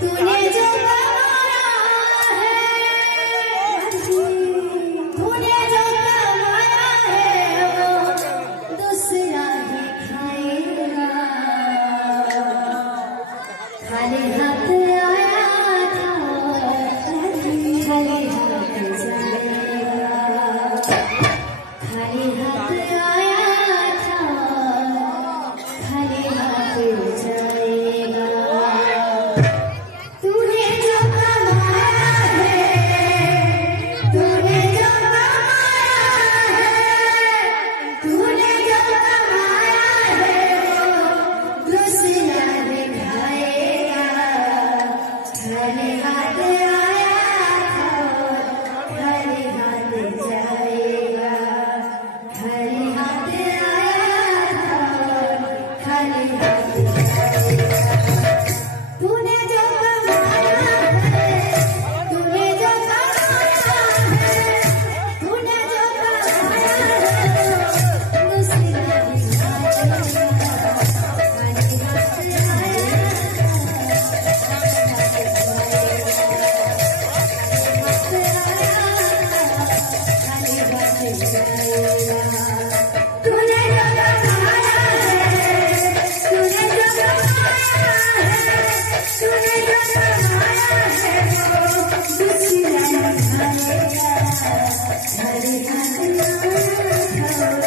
तूने जो कमाया है, तूने जो कमाया है वो दूसरा ही खाएगा। खाली हाथ आया था, खाली हाथ जाएगा। खाली हाथ आया था, खाली हाथ जाएगा। तूने जो कमाया है, तूने जो कमाया है, तूने जो कमाया है वो दूसरा ही खाएगा। खाली हाथ आया था, खाली हाथ जाएगा। खाली हाथ आया था, खाली हाथ जाएगा। तूने जो कमाया है, तूने जो कमाया है, तूने जो कमाया है दूसरा ही खाएगा। खाली हाथ आया तूने जो कमाया है, तूने जो कमाया है, तूने जो कमाया है वो दूसरा ही खाएगा। खाली हाथ आया था,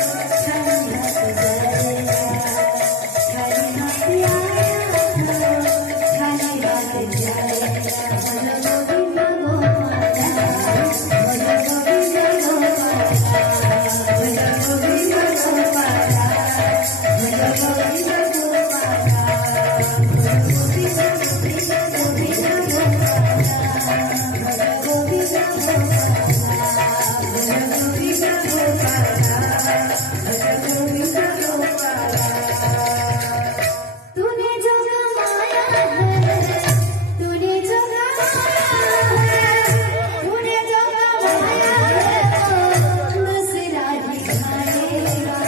खाली हाथ जाएगा। खाली हाथ आया था, खाली हाथ जाएगा। बोलो गोविंदा गोपाला, बोलो गोविंदा गोपाला, बोलो गोविंदा गोपाला, बोलो गोविंदा गोपाला, बोलो गोविंदा गोविंदा गोविंदा गोपाला, बोलो गोविंदा गोपाला, बोलो गोविंदा गोपाला, बोलो गोविंदा गोपाला। तूने जो कमाया है, तूने जो कमाया है, तूने जो कमाया है वो दूसरा ही खाएगा।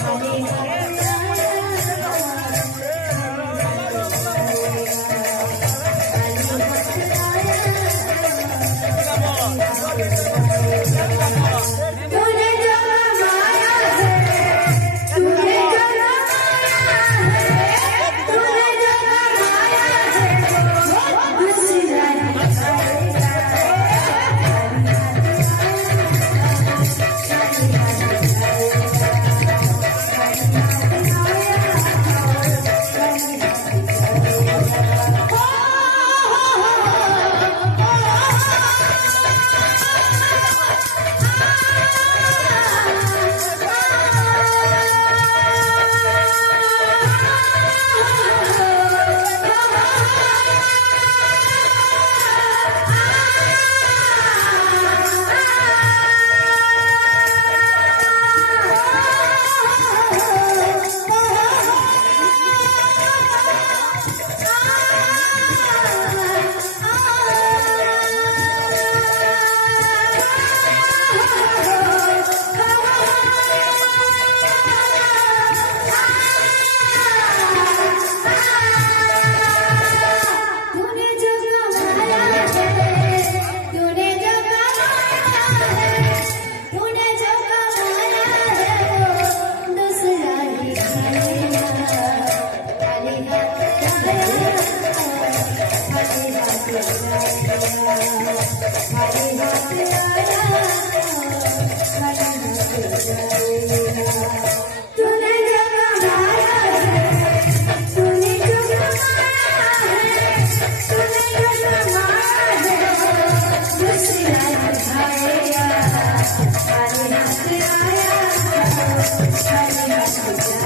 खाली हाथ आया था, खाली हाथ आया था। तूने जो कमाया है, तूने जो कमाया है, तूने जो कमाया है वो दूसरा ही खाएगा। खाली हाथ आया था, खाली हाथ जाएगा। खाली हाथ आया था, तूने जो कमाया है, तूने जो कमाया है, तूने जो कमाया है वो दूसरा ही खाएगा। खाली हाथ आया था, खाली हाथ जाएगा। खाली हाथ आया था, खाली हाथ जाएगा। तूने जो कमाया है, तूने जो कमाया है, तूने जो कमाया है वो दूसरा ही खाएगा। खाली हाथ आया था, खाली हाथ जाएगा।